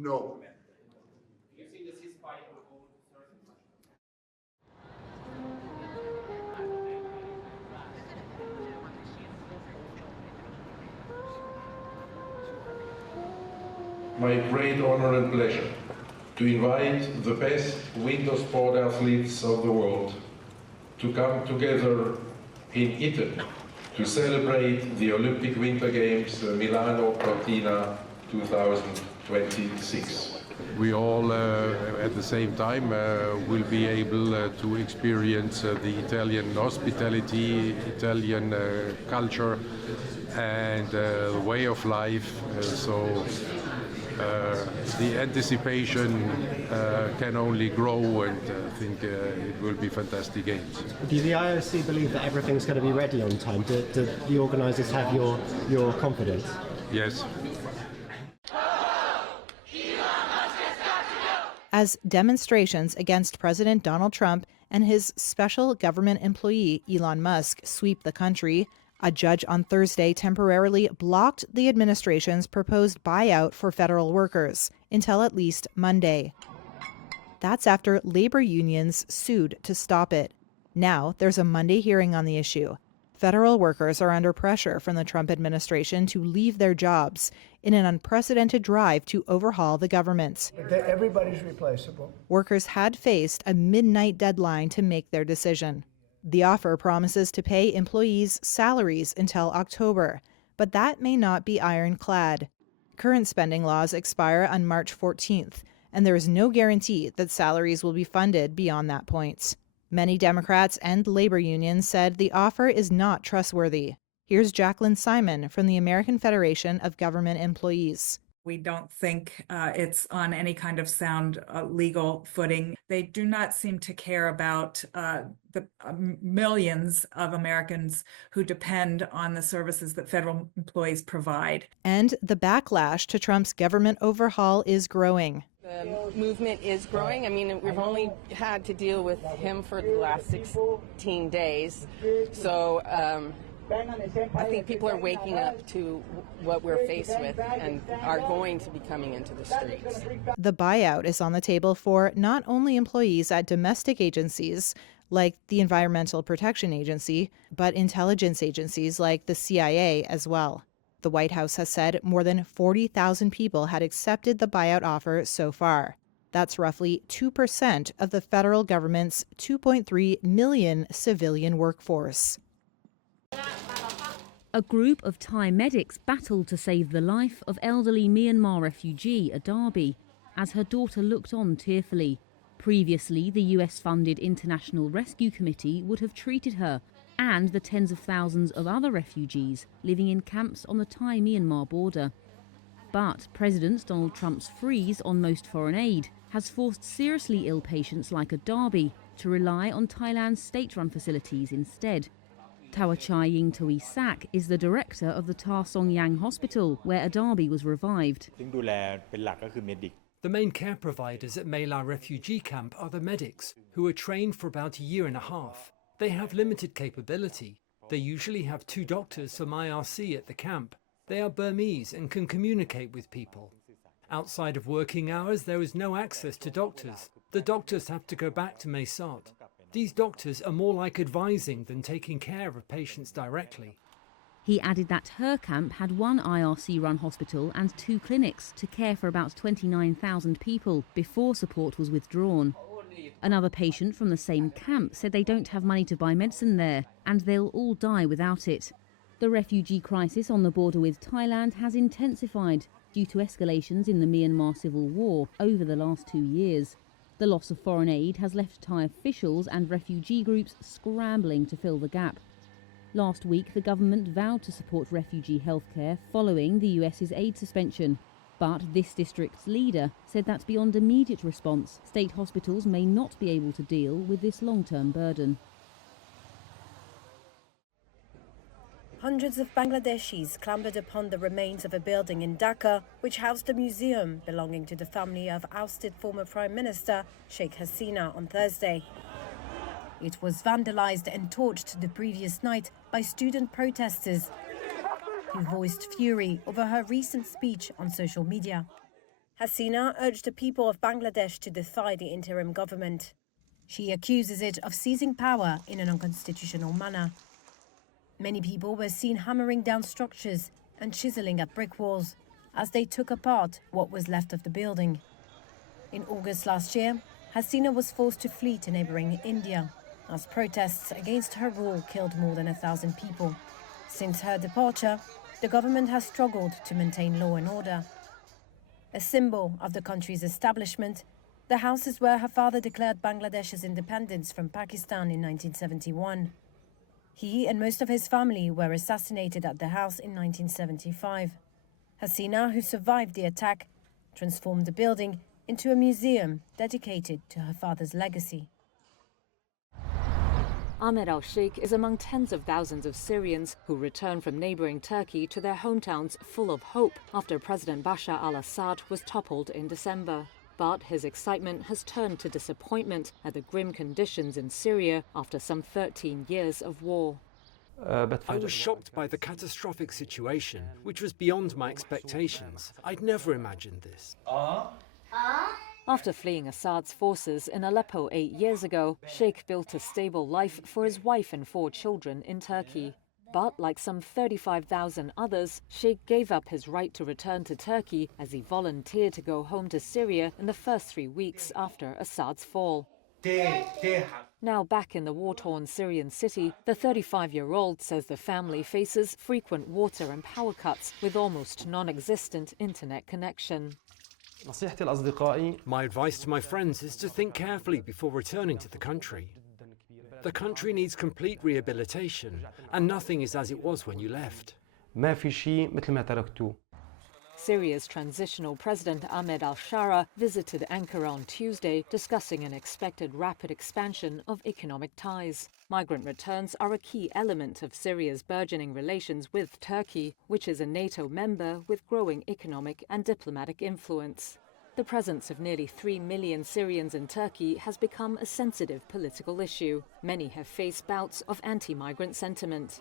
No. My great honor and pleasure to invite the best winter sport athletes of the world to come together in Italy to celebrate the Olympic Winter Games Milano-Cortina 2026. We all, at the same time, will be able to experience the Italian hospitality, Italian culture, and way of life. The anticipation can only grow, and I think it will be fantastic games. Do the IOC believe that everything's going to be ready on time? Do the organisers have your confidence? Yes. As demonstrations against President Donald Trump and his special government employee Elon Musk sweep the country, a judge on Thursday temporarily blocked the administration's proposed buyout for federal workers until at least Monday. That's after labor unions sued to stop it. Now there's a Monday hearing on the issue. Federal workers are under pressure from the Trump administration to leave their jobs in an unprecedented drive to overhaul the government. Everybody's replaceable. Workers had faced a midnight deadline to make their decision. The offer promises to pay employees salaries until October, but that may not be ironclad. Current spending laws expire on March 14th, and there is no guarantee that salaries will be funded beyond that point. Many Democrats and labor unions said the offer is not trustworthy. Here's Jacqueline Simon from the American Federation of Government Employees. We don't think it's on any kind of sound legal footing. They do not seem to care about the millions of Americans who depend on the services that federal employees provide. And the backlash to Trump's government overhaul is growing. The movement is growing. I mean, we've only had to deal with him for the last 16 days. So I think people are waking up to what we're faced with and are going to be coming into the streets. The buyout is on the table for not only employees at domestic agencies like the Environmental Protection Agency, but intelligence agencies like the CIA as well. The White House has said more than 40,000 people had accepted the buyout offer so far. That's roughly 2% of the federal government's 2.3 million civilian workforce. A group of Thai medics battled to save the life of elderly Myanmar refugee Adabi as her daughter looked on tearfully. Previously, the US-funded International Rescue Committee would have treated her and the tens of thousands of other refugees living in camps on the Thai-Myanmar border. But President Donald Trump's freeze on most foreign aid has forced seriously ill patients like Adabi to rely on Thailand's state-run facilities instead. Tawachai Yingtoi Sak is the director of the Ta Song Yang Hospital, where Adabi was revived. The main care providers at Mei La refugee camp are the medics, who are trained for about a year and a half. They have limited capability. They usually have 2 doctors from IRC at the camp. They are Burmese and can communicate with people. Outside of working hours, there is no access to doctors. The doctors have to go back to Mae Sot. These doctors are more like advising than taking care of patients directly. He added that her camp had 1 IRC-run hospital and 2 clinics to care for about 29,000 people before support was withdrawn. Another patient from the same camp said they don't have money to buy medicine there and they'll all die without it. The refugee crisis on the border with Thailand has intensified due to escalations in the Myanmar civil war over the last 2 years. The loss of foreign aid has left Thai officials and refugee groups scrambling to fill the gap. Last week, the government vowed to support refugee healthcare following the US's aid suspension. But this district's leader said that beyond immediate response, state hospitals may not be able to deal with this long-term burden. Hundreds of Bangladeshis clambered upon the remains of a building in Dhaka, which housed a museum belonging to the family of ousted former Prime Minister Sheikh Hasina on Thursday. It was vandalized and torched the previous night by student protesters who voiced fury over her recent speech on social media. Hasina urged the people of Bangladesh to defy the interim government. She accuses it of seizing power in an unconstitutional manner. Many people were seen hammering down structures and chiseling at brick walls as they took apart what was left of the building. In August last year, Hasina was forced to flee to neighbouring India as protests against her rule killed more than 1,000 people. Since her departure, the government has struggled to maintain law and order. A symbol of the country's establishment, the house is where her father declared Bangladesh's independence from Pakistan in 1971. He and most of his family were assassinated at the house in 1975. Hasina, who survived the attack, transformed the building into a museum dedicated to her father's legacy. Ahmed al-Sheikh is among tens of thousands of Syrians who return from neighbouring Turkey to their hometowns full of hope after President Bashar al-Assad was toppled in December. But his excitement has turned to disappointment at the grim conditions in Syria after some 13 years of war. I was shocked by the catastrophic situation, which was beyond my expectations. I'd never imagined this. After fleeing Assad's forces in Aleppo 8 years ago, Sheikh built a stable life for his wife and 4 children in Turkey. But like some 35,000 others, Sheikh gave up his right to return to Turkey as he volunteered to go home to Syria in the first 3 weeks after Assad's fall. Now back in the war-torn Syrian city, the 35-year-old says the family faces frequent water and power cuts with almost non-existent internet connection. My advice to my friends is to think carefully before returning to the country. The country needs complete rehabilitation, and nothing is as it was when you left. Syria's transitional president Ahmed al-Shara visited Ankara on Tuesday, discussing an expected rapid expansion of economic ties. Migrant returns are a key element of Syria's burgeoning relations with Turkey, which is a NATO member with growing economic and diplomatic influence. The presence of nearly 3 million Syrians in Turkey has become a sensitive political issue. Many have faced bouts of anti-migrant sentiment.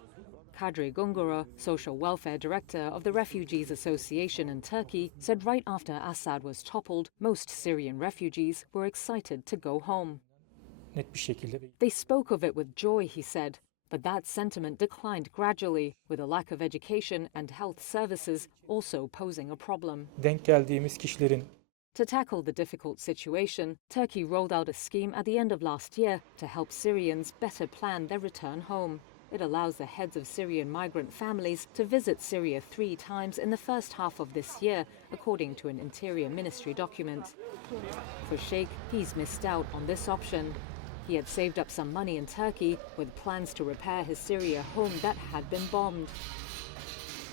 Kadri Gungura, social welfare director of the Refugees Association in Turkey, said right after Assad was toppled, most Syrian refugees were excited to go home. They spoke of it with joy, he said, but that sentiment declined gradually, with a lack of education and health services also posing a problem. To tackle the difficult situation, Turkey rolled out a scheme at the end of last year to help Syrians better plan their return home. It allows the heads of Syrian migrant families to visit Syria 3 times in the first half of this year, according to an Interior Ministry document. For Sheikh, he's missed out on this option. He had saved up some money in Turkey with plans to repair his Syria home that had been bombed.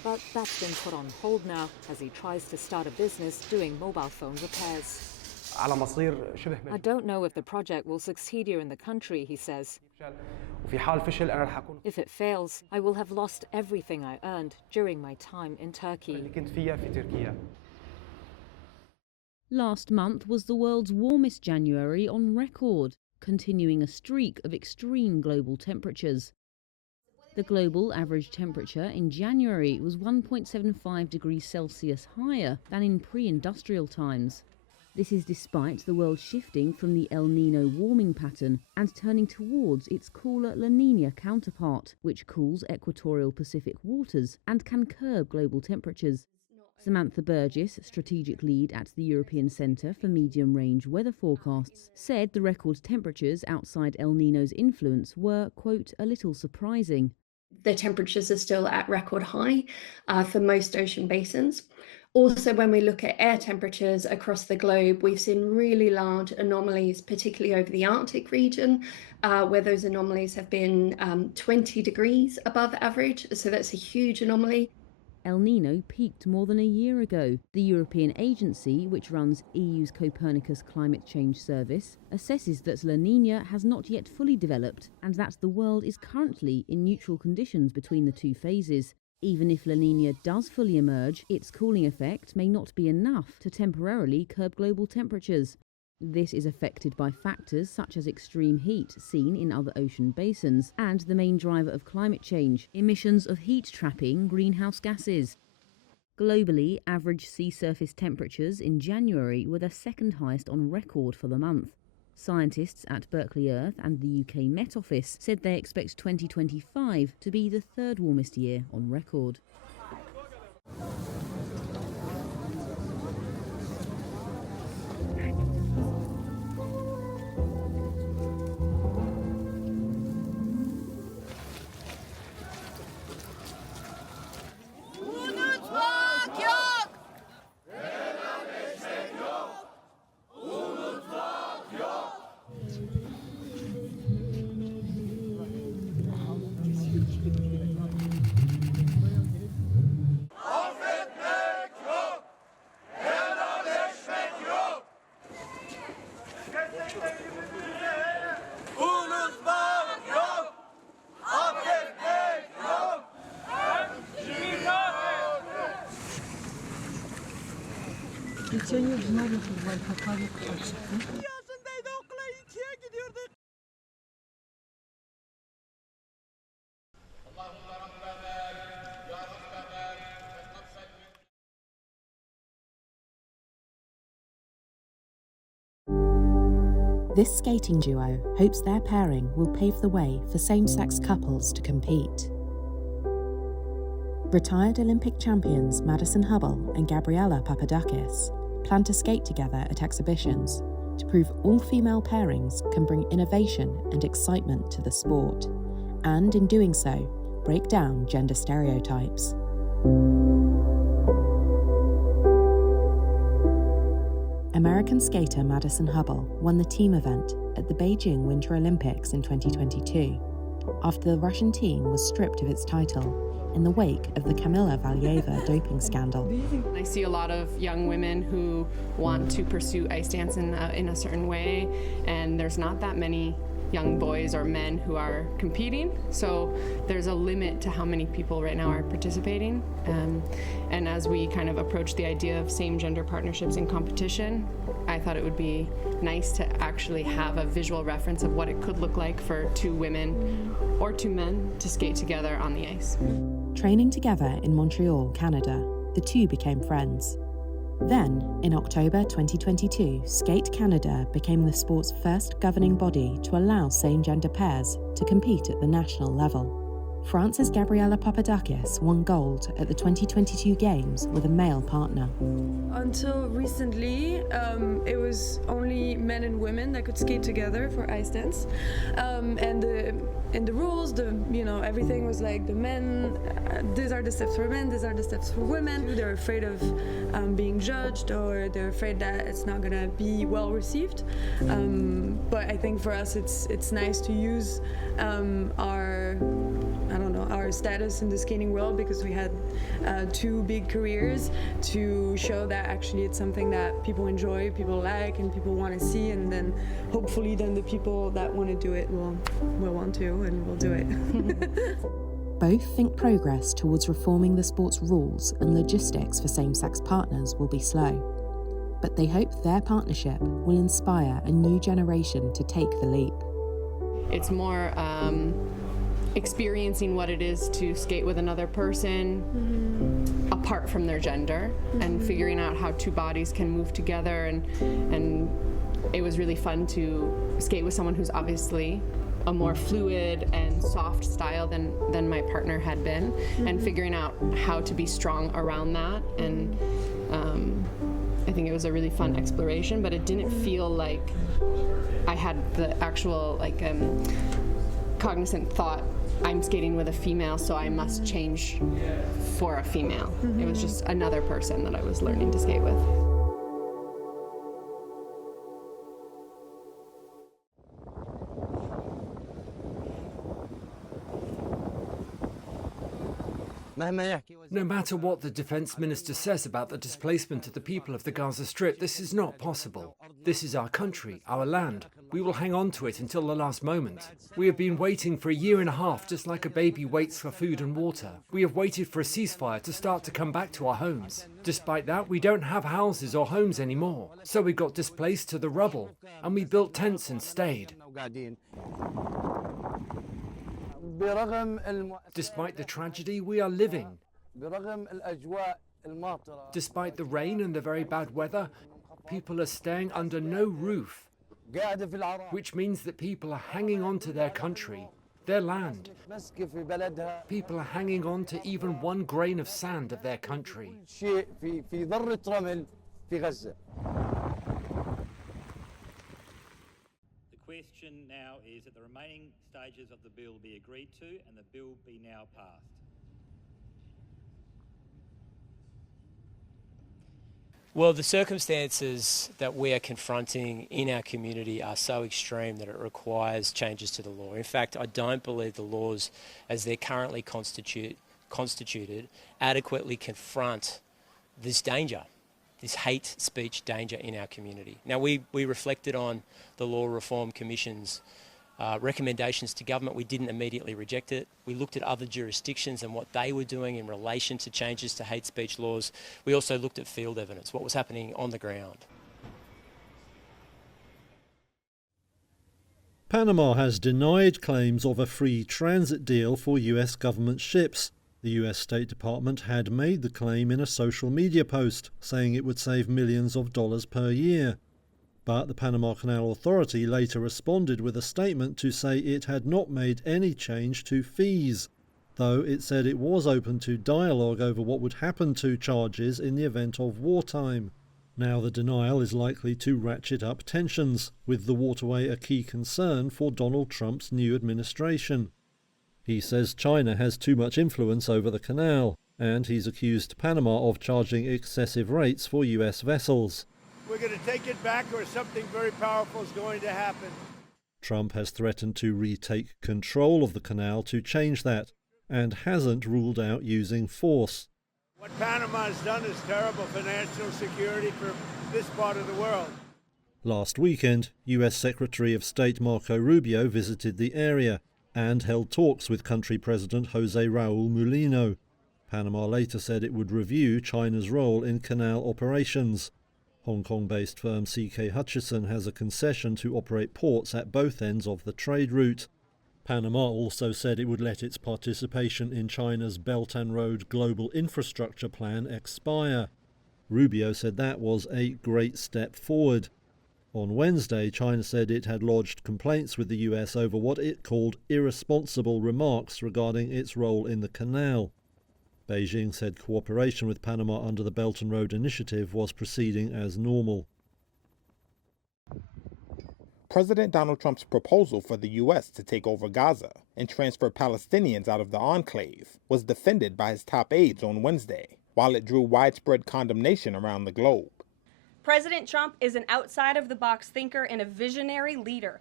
But that's been put on hold now as he tries to start a business doing mobile phone repairs. I don't know if the project will succeed here in the country, he says. If it fails, I will have lost everything I earned during my time in Turkey. Last month was the world's warmest January on record, continuing a streak of extreme global temperatures. The global average temperature in January was 1.75 degrees Celsius higher than in pre-industrial times. This is despite the world shifting from the El Nino warming pattern and turning towards its cooler La Nina counterpart, which cools equatorial Pacific waters and can curb global temperatures. Samantha Burgess, strategic lead at the European Centre for Medium-Range Weather Forecasts, said the record temperatures outside El Nino's influence were, quote, a little surprising. The temperatures are still at record high for most ocean basins. Also, when we look at air temperatures across the globe, we've seen really large anomalies, particularly over the Arctic region, where those anomalies have been 20 degrees above average. So that's a huge anomaly. El Nino peaked more than a year ago. The European agency, which runs EU's Copernicus Climate Change Service, assesses that La Nina has not yet fully developed and that the world is currently in neutral conditions between the 2 phases. Even if La Nina does fully emerge, its cooling effect may not be enough to temporarily curb global temperatures. This is affected by factors such as extreme heat seen in other ocean basins and the main driver of climate change, emissions of heat-trapping greenhouse gases. Globally, average sea surface temperatures in January were the second highest on record for the month. Scientists at Berkeley Earth and the UK Met Office said they expect 2025 to be the third warmest year on record. This skating duo hopes their pairing will pave the way for same-sex couples to compete. Retired Olympic champions Madison Hubbell and Gabriela Papadakis plan to skate together at exhibitions to prove all female pairings can bring innovation and excitement to the sport, and in doing so, break down gender stereotypes. American skater Madison Hubbell won the team event at the Beijing Winter Olympics in 2022 after the Russian team was stripped of its title in the wake of the Kamila Valieva doping scandal. I see a lot of young women who want to pursue ice dance in a certain way, and there's not that many young boys or men who are competing, so there's a limit to how many people right now are participating. And as we kind of approach the idea of same-gender partnerships in competition, I thought it would be nice to actually have a visual reference of what it could look like for two women or two men to skate together on the ice. Training together in Montreal, Canada, the two became friends. Then, in October 2022, Skate Canada became the sport's first governing body to allow same-gender pairs to compete at the national level. France's Gabriela Papadakis won gold at the 2022 Games with a male partner. Until recently, it was only men and women that could skate together for ice dance, and in the rules, everything was like the men. These are the steps for men. These are the steps for women. They're afraid of being judged, or they're afraid that it's not gonna be well received. But I think for us, it's nice to use our status in the skating world, because we had two big careers, to show that actually it's something that people enjoy, people like, and people want to see, and then hopefully then the people that want to do it will want to, and will do it. Both think progress towards reforming the sport's rules and logistics for same-sex partners will be slow, but they hope their partnership will inspire a new generation to take the leap. It's more experiencing what it is to skate with another person apart from their gender, and figuring out how two bodies can move together, and it was really fun to skate with someone who's obviously a more fluid and soft style than my partner had been, and figuring out how to be strong around that. And I think it was a really fun exploration, but it didn't feel like I had the actual cognizant thought, I'm skating with a female, so I must change for a female. It was just another person that I was learning to skate with. No matter what the defense minister says about the displacement of the people of the Gaza Strip, this is not possible. This is our country, our land. We will hang on to it until the last moment. We have been waiting for a year and a half, just like a baby waits for food and water. We have waited for a ceasefire to start to come back to our homes. Despite that, we don't have houses or homes anymore. So we got displaced to the rubble, and we built tents and stayed. Despite the tragedy, we are living. Despite the rain and the very bad weather, people are staying under no roof, which means that people are hanging on to their country, their land. People are hanging on to even 1 grain of sand of their country. The question now is that the remaining stages of the bill be agreed to and the bill be now passed. Well, the circumstances that we are confronting in our community are so extreme that it requires changes to the law. In fact, I don't believe the laws as they're currently constituted adequately confront this danger, this hate speech danger in our community. Now, we reflected on the Law Reform Commission's recommendations to government. We didn't immediately reject it. We looked at other jurisdictions and what they were doing in relation to changes to hate speech laws. We also looked at field evidence, what was happening on the ground. Panama has denied claims of a free transit deal for US government ships. The US State Department had made the claim in a social media post, saying it would save millions of dollars per year. But the Panama Canal Authority later responded with a statement to say it had not made any change to fees, though it said it was open to dialogue over what would happen to charges in the event of wartime. Now the denial is likely to ratchet up tensions, with the waterway a key concern for Donald Trump's new administration. He says China has too much influence over the canal, and he's accused Panama of charging excessive rates for US vessels. We're going to take it back or something very powerful is going to happen. Trump has threatened to retake control of the canal to change that, and hasn't ruled out using force. What Panama has done is terrible for national security for this part of the world. Last weekend, US Secretary of State Marco Rubio visited the area and held talks with country President Jose Raul Mulino. Panama later said it would review China's role in canal operations. Hong Kong-based firm CK Hutchison has a concession to operate ports at both ends of the trade route. Panama also said it would let its participation in China's Belt and Road Global Infrastructure Plan expire. Rubio said that was a great step forward. On Wednesday, China said it had lodged complaints with the US over what it called irresponsible remarks regarding its role in the canal. Beijing said cooperation with Panama under the Belt and Road Initiative was proceeding as normal. President Donald Trump's proposal for the U.S. to take over Gaza and transfer Palestinians out of the enclave was defended by his top aides on Wednesday, while it drew widespread condemnation around the globe. President Trump is an outside-of-the-box thinker and a visionary leader.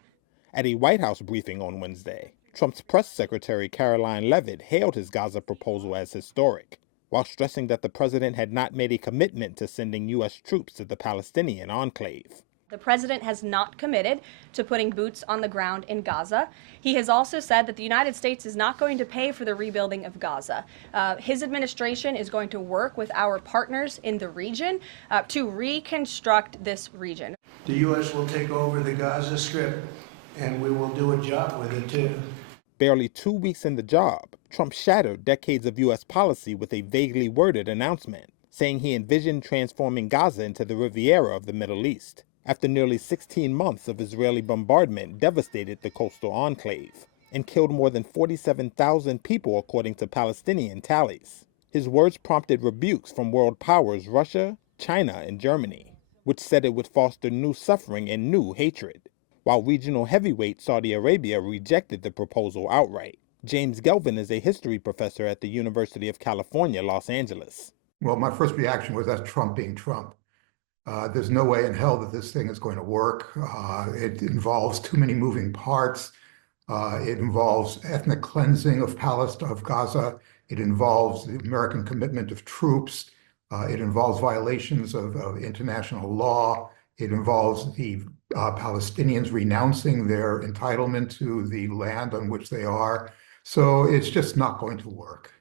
At a White House briefing on Wednesday, Trump's press secretary Caroline Leavitt hailed his Gaza proposal as historic, while stressing that the president had not made a commitment to sending U.S. troops to the Palestinian enclave. The president has not committed to putting boots on the ground in Gaza. He has also said that the United States is not going to pay for the rebuilding of Gaza. His administration is going to work with our partners in the region to reconstruct this region. The U.S. will take over the Gaza Strip, and we will do a job with it, too. Barely 2 weeks in the job, Trump shattered decades of U.S. policy with a vaguely worded announcement, saying he envisioned transforming Gaza into the Riviera of the Middle East, after nearly 16 months of Israeli bombardment devastated the coastal enclave and killed more than 47,000 people according to Palestinian tallies. His words prompted rebukes from world powers Russia, China, and Germany, which said it would foster new suffering and new hatred, while regional heavyweight Saudi Arabia rejected the proposal outright. James Gelvin is a history professor at the University of California, Los Angeles. Well, my first reaction was that's Trump being Trump. There's no way in hell that this thing is going to work. It involves too many moving parts. It involves ethnic cleansing of Gaza. It involves the American commitment of troops. It involves violations of international law. It involves the Palestinians renouncing their entitlement to the land on which they are. So it's just not going to work.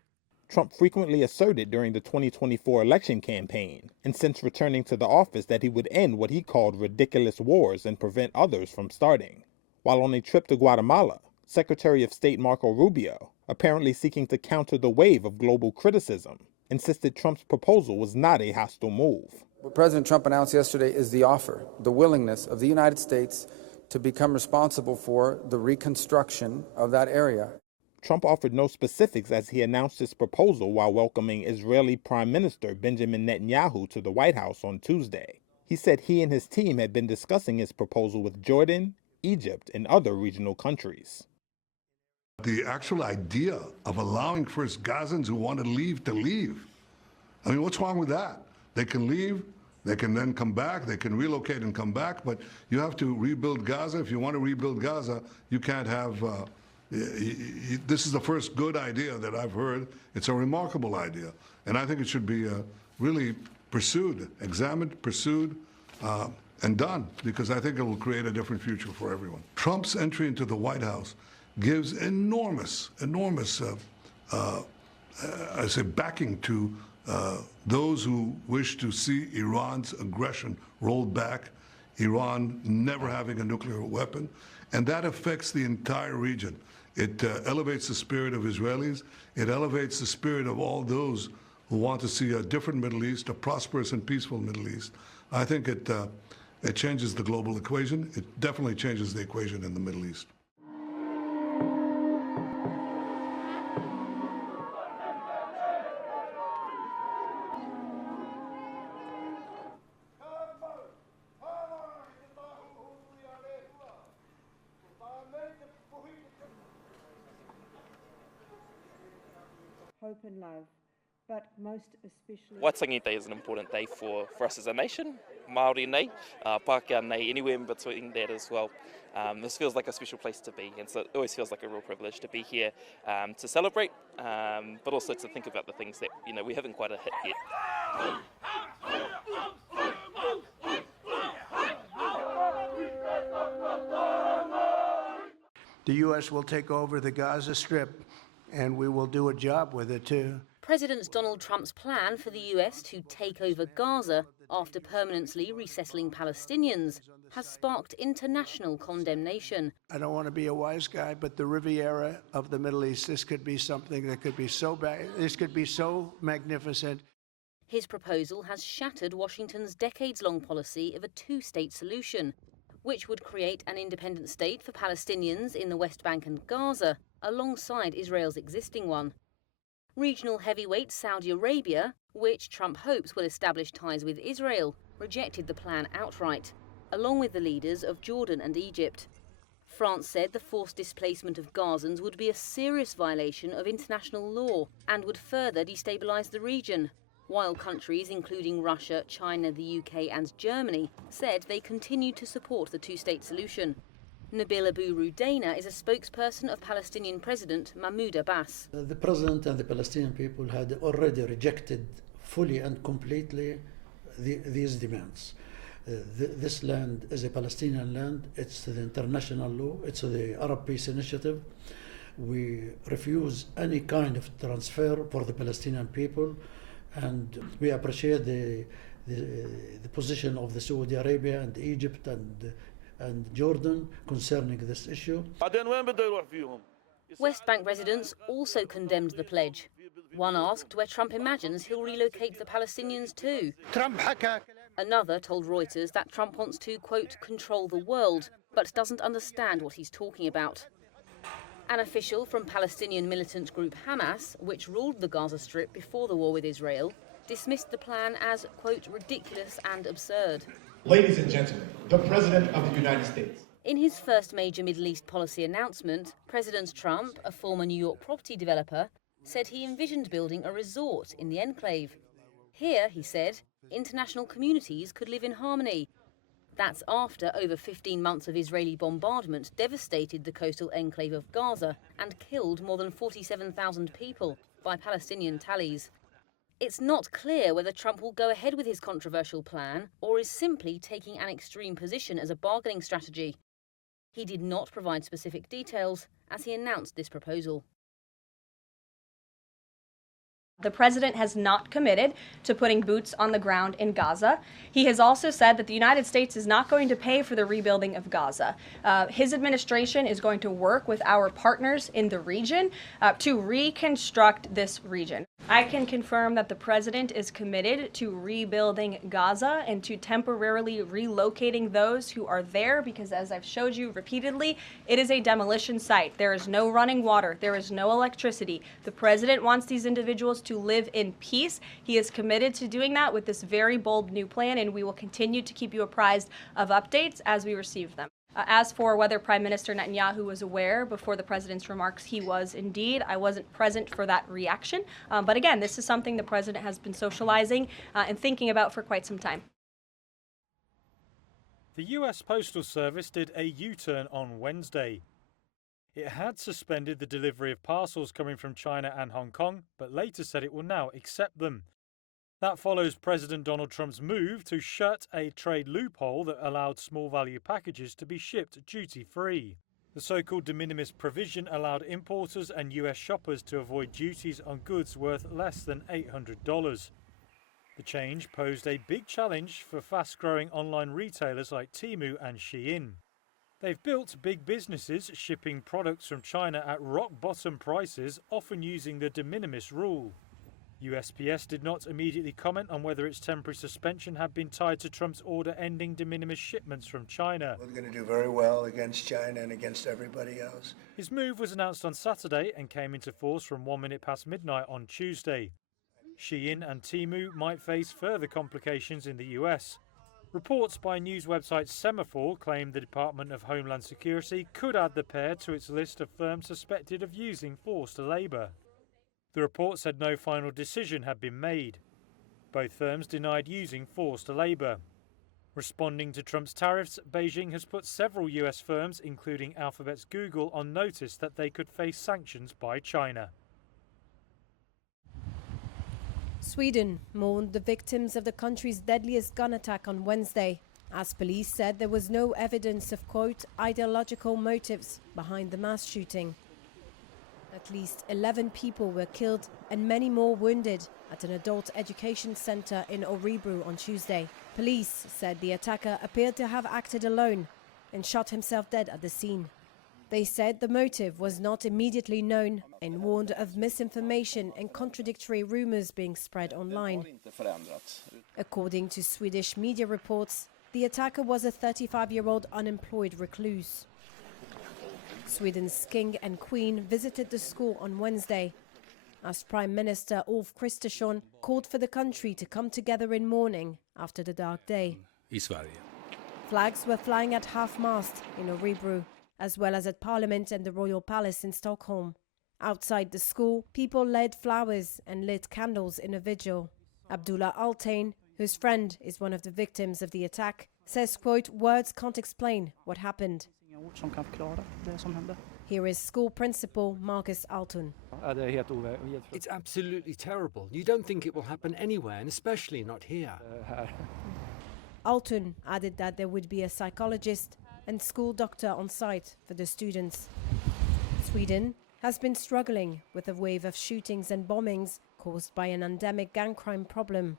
Trump frequently asserted during the 2024 election campaign, and since returning to the office, that he would end what he called ridiculous wars and prevent others from starting. While on a trip to Guatemala, Secretary of State Marco Rubio, apparently seeking to counter the wave of global criticism, insisted Trump's proposal was not a hostile move. What President Trump announced yesterday is the offer, the willingness of the United States to become responsible for the reconstruction of that area. Trump offered no specifics as he announced his proposal while welcoming Israeli Prime Minister Benjamin Netanyahu to the White House on Tuesday. He said he and his team had been discussing his proposal with Jordan, Egypt, and other regional countries. The actual idea of allowing first Gazans who want to leave. I mean, what's wrong with that? They can leave, they can then come back, they can relocate and come back, but you have to rebuild Gaza. If you want to rebuild Gaza, you can't have, this is the first good idea that I've heard. It's a remarkable idea, and I think it should be really pursued, examined, pursued, and done, because I think it will create a different future for everyone. Trump's entry into the White House gives enormous I say backing to those who wish to see Iran's aggression rolled back, Iran never having a nuclear weapon, and that affects the entire region. It elevates the spirit of Israelis, it elevates the spirit of all those who want to see a different Middle East, a prosperous and peaceful Middle East. I think it changes the global equation. It definitely changes the equation in the Middle East. Hope and love, but most especially... Waitangi Day is an important day for us as a nation. Māori nei, Pākehā nei, anywhere in between that as well. This feels like a special place to be, and so it always feels like a real privilege to be here to celebrate, but also to think about the things that we haven't quite hit yet. The U.S. will take over the Gaza Strip, and we will do a job with it, too. President Donald Trump's plan for the US to take over Gaza after permanently resettling Palestinians has sparked international condemnation. I don't want to be a wise guy, but the Riviera of the Middle East, this could be something that could be so bad. This could be so magnificent. His proposal has shattered Washington's decades-long policy of a two-state solution, which would create an independent state for Palestinians in the West Bank and Gaza, alongside Israel's existing one. Regional heavyweight Saudi Arabia, which Trump hopes will establish ties with Israel, rejected the plan outright, along with the leaders of Jordan and Egypt. France said the forced displacement of Gazans would be a serious violation of international law and would further destabilise the region, while countries including Russia, China, the UK and Germany said they continued to support the two-state solution. Nabil Abu Rudaina is a spokesperson of Palestinian President Mahmoud Abbas. The President and the Palestinian people had already rejected fully and completely these demands. This land is a Palestinian land, it's the international law, it's the Arab Peace Initiative. We refuse any kind of transfer for the Palestinian people, and we appreciate the position of the Saudi Arabia and Egypt and Jordan concerning this issue. West Bank residents also condemned the pledge. One asked where Trump imagines he'll relocate the Palestinians to. Another told Reuters that Trump wants to, quote, control the world, but doesn't understand what he's talking about. An official from Palestinian militant group Hamas, which ruled the Gaza Strip before the war with Israel, dismissed the plan as, quote, ridiculous and absurd. Ladies and gentlemen, the President of the United States. In his first major Middle East policy announcement, President Trump, a former New York property developer, said he envisioned building a resort in the enclave. Here, he said, international communities could live in harmony. That's after over 15 months of Israeli bombardment devastated the coastal enclave of Gaza and killed more than 47,000 people by Palestinian tallies. It's not clear whether Trump will go ahead with his controversial plan or is simply taking an extreme position as a bargaining strategy. He did not provide specific details as he announced this proposal. The president has not committed to putting boots on the ground in Gaza. He has also said that the United States is not going to pay for the rebuilding of Gaza. His administration is going to work with our partners in the region to reconstruct this region. I can confirm that the president is committed to rebuilding Gaza and to temporarily relocating those who are there because, as I've showed you repeatedly, it is a demolition site. There is no running water. There is no electricity. The president wants these individuals to live in peace. He is committed to doing that with this very bold new plan, and we will continue to keep you apprised of updates as we receive them. As for whether Prime Minister Netanyahu was aware before the president's remarks, he was indeed. I wasn't present for that reaction. But again, this is something the president has been socializing and thinking about for quite some time. The US Postal Service did a U-turn on Wednesday. It had suspended the delivery of parcels coming from China and Hong Kong, but later said it will now accept them. That follows President Donald Trump's move to shut a trade loophole that allowed small-value packages to be shipped duty-free. The so-called de minimis provision allowed importers and US shoppers to avoid duties on goods worth less than $800. The change posed a big challenge for fast-growing online retailers like Temu and Shein. They've built big businesses shipping products from China at rock-bottom prices, often using the de minimis rule. USPS did not immediately comment on whether its temporary suspension had been tied to Trump's order ending de minimis shipments from China. We're going to do very well against China and against everybody else. His move was announced on Saturday and came into force from 1 minute past midnight on Tuesday. Shein and Temu might face further complications in the US. Reports by news website Semaphore claim the Department of Homeland Security could add the pair to its list of firms suspected of using forced labour. The report said no final decision had been made. Both firms denied using forced labour. Responding to Trump's tariffs, Beijing has put several US firms, including Alphabet's Google, on notice that they could face sanctions by China. Sweden mourned the victims of the country's deadliest gun attack on Wednesday, as police said there was no evidence of, quote, ideological motives behind the mass shooting. At least 11 people were killed and many more wounded at an adult education center in Örebro on Tuesday. Police said the attacker appeared to have acted alone and shot himself dead at the scene. They said the motive was not immediately known and warned of misinformation and contradictory rumors being spread online. According to Swedish media reports, the attacker was a 35-year-old unemployed recluse. Sweden's king and queen visited the school on Wednesday, as Prime Minister Ulf Kristersson called for the country to come together in mourning after the dark day. Flags were flying at half-mast in Örebro, as well as at Parliament and the Royal Palace in Stockholm. Outside the school, people laid flowers and lit candles in a vigil. Abdullah Altain, whose friend is one of the victims of the attack, says, quote, words can't explain what happened. Here is school principal Marcus Altun. It's absolutely terrible. You don't think it will happen anywhere, and especially not here. Altun added that there would be a psychologist and school doctor on site for the students. Sweden has been struggling with a wave of shootings and bombings caused by an endemic gang crime problem.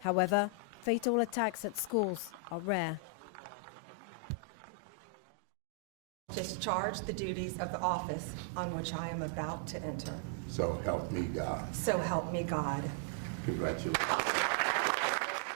However, fatal attacks at schools are rare. Discharge the duties of the office on which I am about to enter. So help me God. So help me God. Congratulations.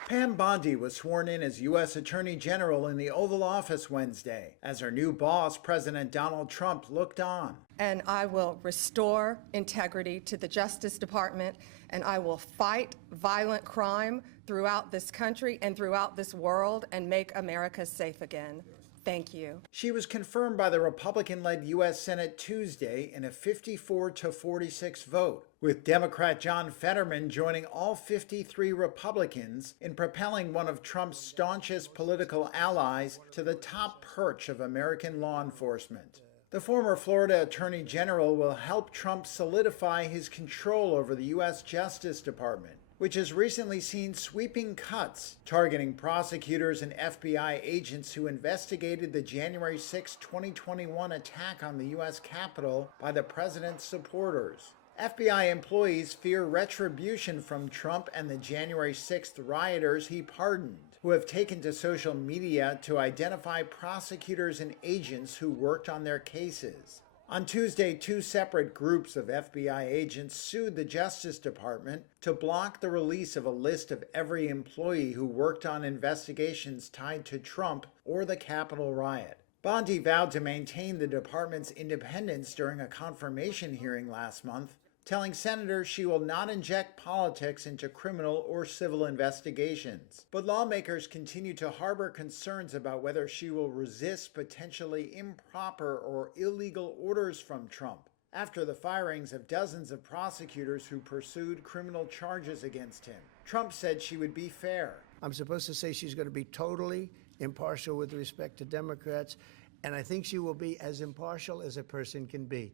Pam Bondi was sworn in as U.S. Attorney General in the Oval Office Wednesday, as her new boss, President Donald Trump, looked on. And I will restore integrity to the Justice Department, and I will fight violent crime throughout this country and throughout this world and make America safe again. Thank you. She was confirmed by the Republican-led U.S. Senate Tuesday in a 54-46 vote, with Democrat John Fetterman joining all 53 Republicans in propelling one of Trump's staunchest political allies to the top perch of American law enforcement. The former Florida Attorney General will help Trump solidify his control over the U.S. Justice Department, which has recently seen sweeping cuts targeting prosecutors and FBI agents who investigated the January 6, 2021 attack on the U.S. Capitol by the president's supporters. FBI employees fear retribution from Trump and the January 6th rioters he pardoned, who have taken to social media to identify prosecutors and agents who worked on their cases. On Tuesday, 2 separate groups of FBI agents sued the Justice Department to block the release of a list of every employee who worked on investigations tied to Trump or the Capitol riot. Bondi vowed to maintain the department's independence during a confirmation hearing last month, telling senators she will not inject politics into criminal or civil investigations. But lawmakers continue to harbor concerns about whether she will resist potentially improper or illegal orders from Trump after the firings of dozens of prosecutors who pursued criminal charges against him. Trump said she would be fair. I'm supposed to say she's going to be totally impartial with respect to Democrats, and I think she will be as impartial as a person can be.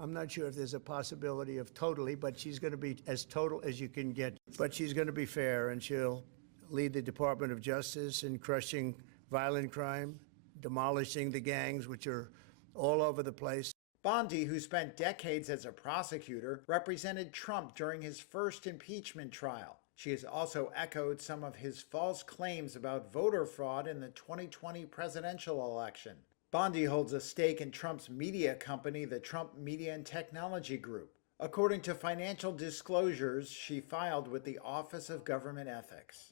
I'm not sure if there's a possibility of totally, but she's going to be as total as you can get. But she's going to be fair, and she'll lead the Department of Justice in crushing violent crime, demolishing the gangs, which are all over the place. Bondi, who spent decades as a prosecutor, represented Trump during his first impeachment trial. She has also echoed some of his false claims about voter fraud in the 2020 presidential election. Bondi holds a stake in Trump's media company, the Trump Media and Technology Group. According to financial disclosures she filed with the Office of Government Ethics.